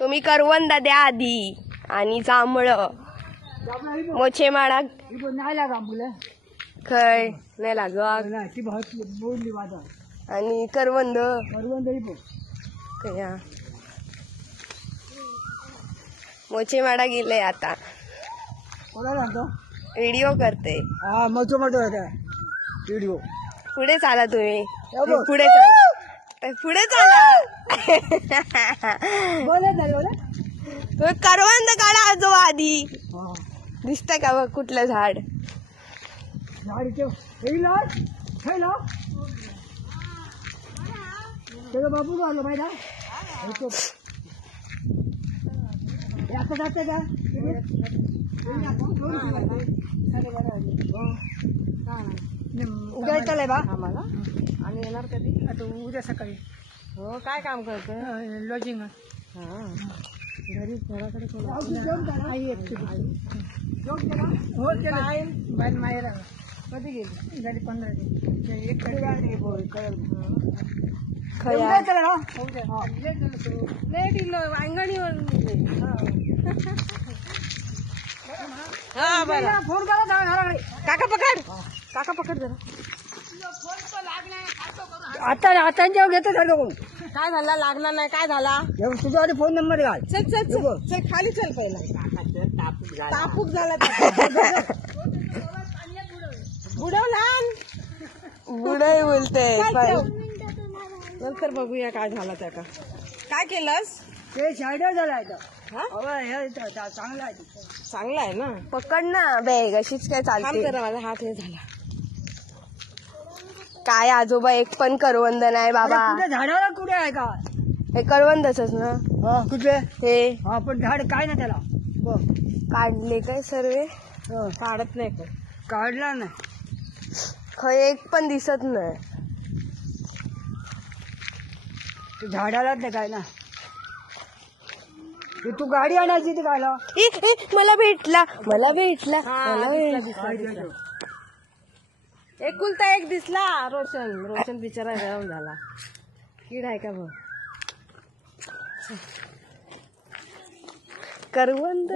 तुम्ही करवंद द्या आधी आणि जांभळ मोछे माडा खय नाही लाग आणि करवंद कया मोछे माडा गेले आता व्हिडिओ करते व्हिडिओ पुढे चाला तुम्ही पुढे चाला पुढे चाला तुम्ही करवंद काढा आजोबा आधी दिसतंय का बघ कुठलं झाड बापू आलो माहिती उद्या येतलंय बा आम्हाला आणि येणार कधी आता उद्या सकाळी हो काय काम करतं लॉजिंग घरी घराकडे माहेर कधी गेली झाली 15 दिवस अंगणीवर फोन करा काका पकड जरा आता जेव्हा घेतो झालं काय झाला लागणार नाही काय झाला तुझा आधी फोन नंबर घाल चल खाली चल पहिला तापूक झाला बुडाई बोलते नंतर बघूया काय झाला त्या का काय केलंस ते साईडर झाला चांगला आहे ना पकड ना बॅग अशीच काय चालते माझा हात हे झाला काय आजोबा एक पण करवंद नाही बाबा झाडाला कुठे आहे का हे करवंदच ना कुठे हे पण झाड काय ना त्याला काढले काय सर्वे काढत नाही पण काढला नाही खय एक पण दिसत नाही झाडालाच नाही काय ना तू गाडी आणायची ती काढला मला भेटला एकुलता एक दिसला रोशन बिचारा गरम झाला कीड आहे का बघ करवंद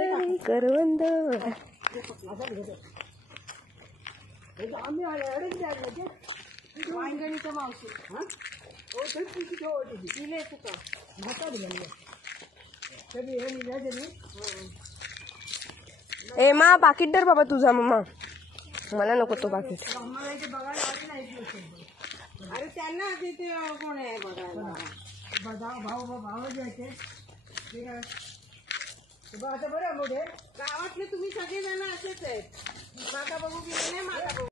वांगणीच्या मावशी ए मा पाकिट दर बाबा तुझा मम्मा मला नको तो पाकिट अरे त्यांना तिथे कोण आहे भाव जायचे बरं मोठे गावातले तुम्ही सगळे जण असेच आहेत माका बघू गेले नाही माका बघू